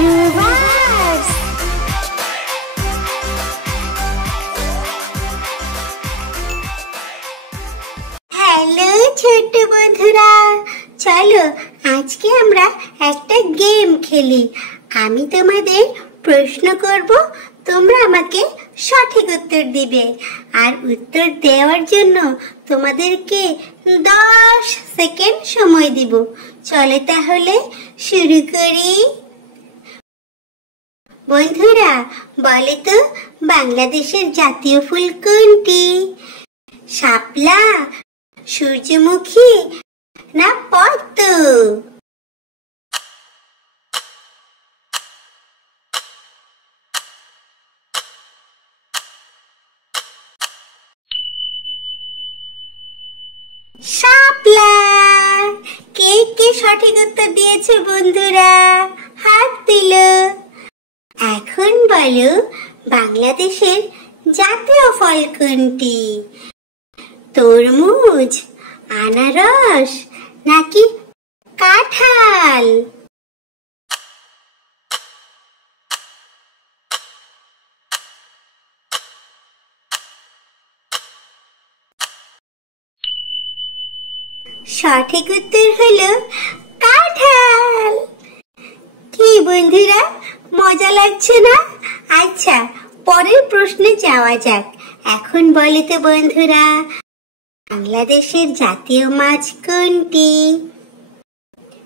রুবাস। Hello ছোট্ট বন্ধুরা, চলো আজকে আমরা একটা গেম খেলি। আমি তোমাদের প্রশ্ন করব, তোমরা আমাকে সঠিক উত্তর দিবে। আর উত্তর দেওয়ার জন্য তোমাদেরকে 10 সেকেন্ড সময় দিব। চলে তাহলে শুরু করি। বন্ধুরা বলে তো, বাংলাদেশের জাতীয় ফুল কোনটি? শাপলা, সূর্যমুখী না পদ্ম? শাপলা। কে কে সঠিক উত্তর দিয়েছে বন্ধুরা? হাত তুলো। এখন বলো, বাংলাদেশের জাতীয় ফল কোনটি? তরমুজ, আনারস নাকি কাঁঠাল? সঠিক উত্তর হলো কাঁঠাল। কি বন্ধুরা, মজা লাগছে না? আচ্ছা, পরের প্রশ্নে যাওয়া যাক। এখন বলে তো বন্ধুরা, বাংলাদেশের জাতীয় মাছ কোনটি?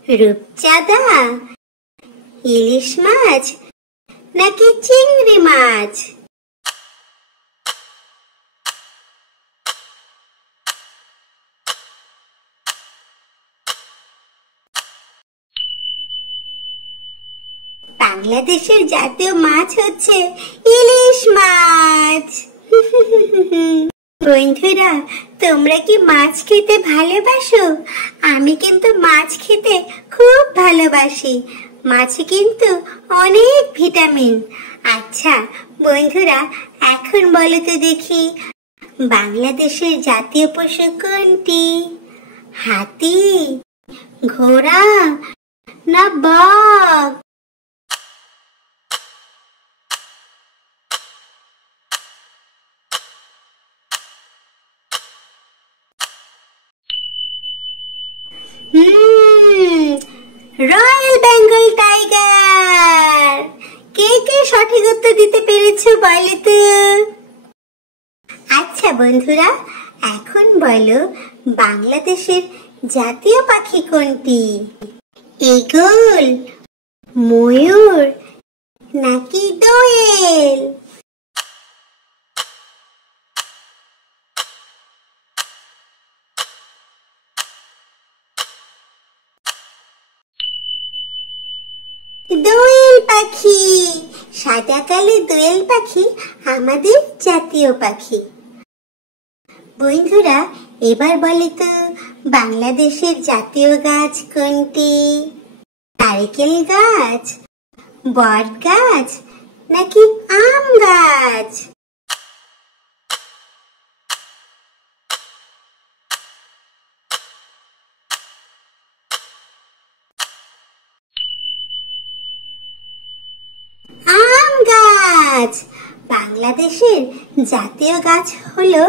রূপচাঁদা, ইলিশ মাছ নাকি চিংড়ি মাছ? বাংলাদেশের জাতীয় মাছ হচ্ছে ইলিশ মাছ। বন্ধুরা, তোমরা কি মাছ খেতে ভালোবাসো? আমি কিন্তু মাছ খেতে খুব ভালোবাসি। মাছে কিন্তু অনেক ভিটামিন। আচ্ছা বন্ধুরা, এখন বলো তো দেখি, বাংলাদেশের জাতীয় পশু কোনটি? হাতি, ঘোড়া না বাঘ? Royal Bengal tiger. কে কে সঠিক উত্তর দিতে পেরেছো বলো তো? আচ্ছা বন্ধুরা, এখন বলো, বাংলাদেশের জাতীয় পাখি কোনটি? ঈগল, ময়ূর নাকি দোয়েল? দোয়েল পাখি। সাদা কালো দোয়েল পাখি আমাদের জাতীয় পাখি। বন্ধুরা এবার বলে তো, বাংলাদেশের জাতীয় গাছ কোনটি? নারকেল গাছ, বট গাছ নাকি আম গাছ? আম গাছ। বাংলাদেশের জাতীয় গাছ হলো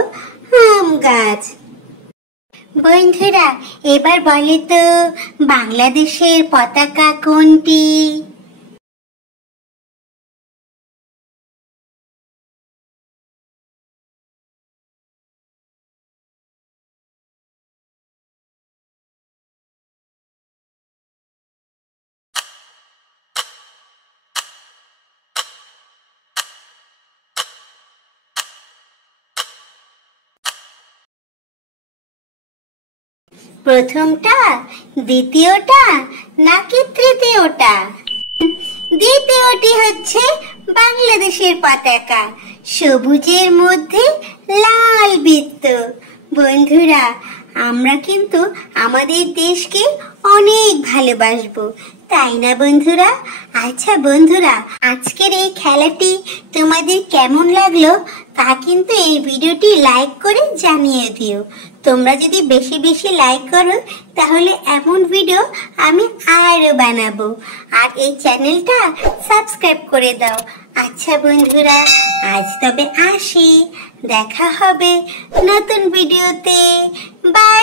আম গাছ। বন্ধুরা এবার বলে তো, বাংলাদেশের পতাকা কোনটি? প্রথমটা, দ্বিতীয়টা নাকি তৃতীয়টা? দ্বিতীয়টি হচ্ছে বাংলাদেশের পতাকা, সবুজের মধ্যে লাল বৃত্ত। বন্ধুরা আমরা কিন্তু আমাদের দেশকে অনেক ভালোবাসবো, তাই না বন্ধুরা? আচ্ছা বন্ধুরা, আজকের এই খেলাটি তোমাদের কেমন লাগলো তা কিন্তু এই ভিডিওটি লাইক করে জানিয়ে দিও। তোমরা যদি বেশি বেশি লাইক করো তাহলে এমন ভিডিও আমি আরো বানাবো। আর এই চ্যানেলটা সাবস্ক্রাইব করে দাও। আচ্ছা বন্ধুরা, আজ তবে আসি, দেখা হবে নতুন ভিডিওতে। বাই।